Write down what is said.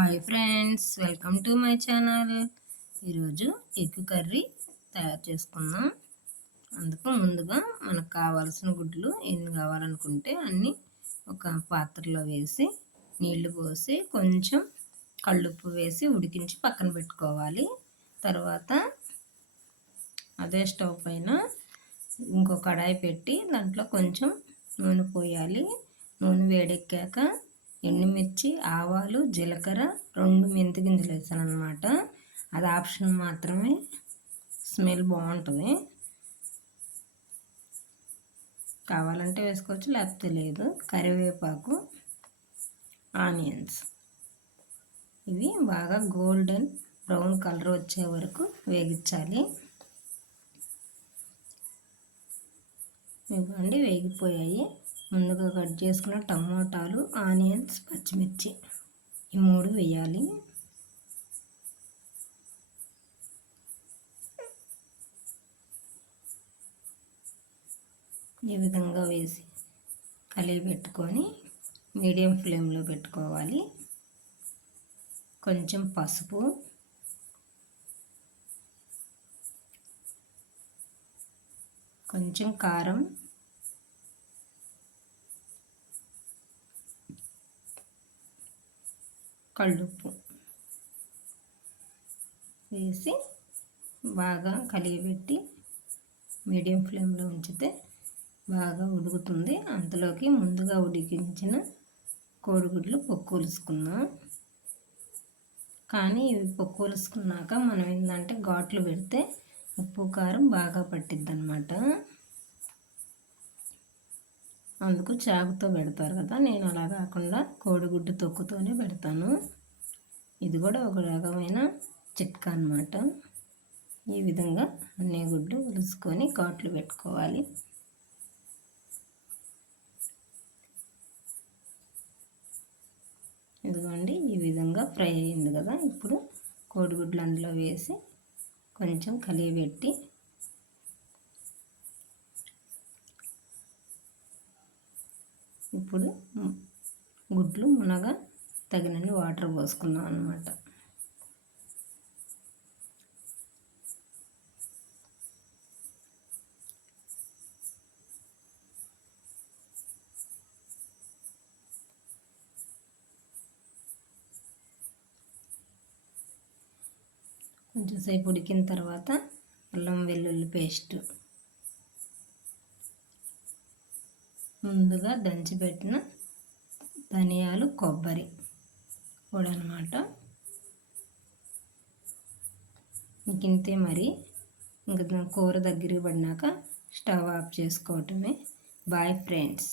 Hi friends, welcome to my channel. ఈరోజు egg curry తయారు చేసుకుందాం. అందుకు ముందుగా మనకు కావాల్సిన గుడ్లు ఎన్ని కావాలనుకుంటే అన్నీ ఒక పాత్రలో వేసి నీళ్లు పోసి కొంచెం కళ్ళుప్పు వేసి ఉడికించి పక్కన పెట్టుకోవాలి. తర్వాత అదే స్టవ్ పైన ఇంకో కడాయి పెట్టి దాంట్లో కొంచెం నూనె పోయాలి. నూనె వేడెక్కాక ఎండుమిర్చి, ఆవాలు, జీలకర్ర, 2 మెంతి గింజలు వేసాను అనమాట. అది ఆప్షన్ మాత్రమే, స్మెల్ బాగుంటుంది. కావాలంటే వేసుకోవచ్చు, లేకపోతే లేదు. కరివేపాకు, ఆనియన్స్ ఇవి బాగా గోల్డెన్ బ్రౌన్ కలర్ వచ్చే వరకు వేగించాలి. ఇవ్వండి, వేగిపోయాయి. ముందుగా కట్ చేసుకున్న టమోటాలు, ఆనియన్స్, పచ్చిమిర్చి ఈ 3 వేయాలి. ఈ విధంగా వేసి కలిపి పెట్టుకొని మీడియం ఫ్లేమ్లో పెట్టుకోవాలి. కొంచెం పసుపు, కొంచెం కారం, కళ్ళుప్పు వేసి బాగా కలిగిపెట్టి మీడియం ఫ్లేమ్లో ఉంచితే బాగా ఉడుకుతుంది. అంతలోకి ముందుగా ఉడికించిన కోడిగుడ్లు పొక్కులుసుకుందాం. కానీ ఇవి పొక్కులుసుకున్నాక మనం ఏంటంటే ఘాట్లు పెడితే ఉప్పు కారం బాగా పట్టిద్ది అన్నమాట. అందుకు చాకుతో పెడతారు కదా, నేను అలా కాకుండా కోడిగుడ్డు తొక్కుతోనే పెడతాను. ఇది కూడా ఒక రకమైన చిట్కా అన్నమాట. ఈ విధంగా అన్ని గుడ్లు ఉలుసుకొని ఘాట్లు పెట్టుకోవాలి. ఇదిగోండి, ఈ విధంగా ఫ్రై అయింది కదా. ఇప్పుడు కోడిగుడ్లు అందులో వేసి కొంచెం కలియబెట్టి ఇప్పుడు గుడ్లు మునగా తగినన్ని వాటర్ పోసుకున్నాం అన్నమాట. కొంచెంసేపు ఉడికిన తర్వాత అల్లం వెల్లుల్లి పేస్ట్, ముందుగా దంచిపెట్టిన ధనియాలు, కొబ్బరి పొడి అన్నమాట. ఇంతే మరి. ఇంకా కూర దగ్గరికి పడినాక స్టవ్ ఆఫ్ చేసుకోవటమే. Bye friends.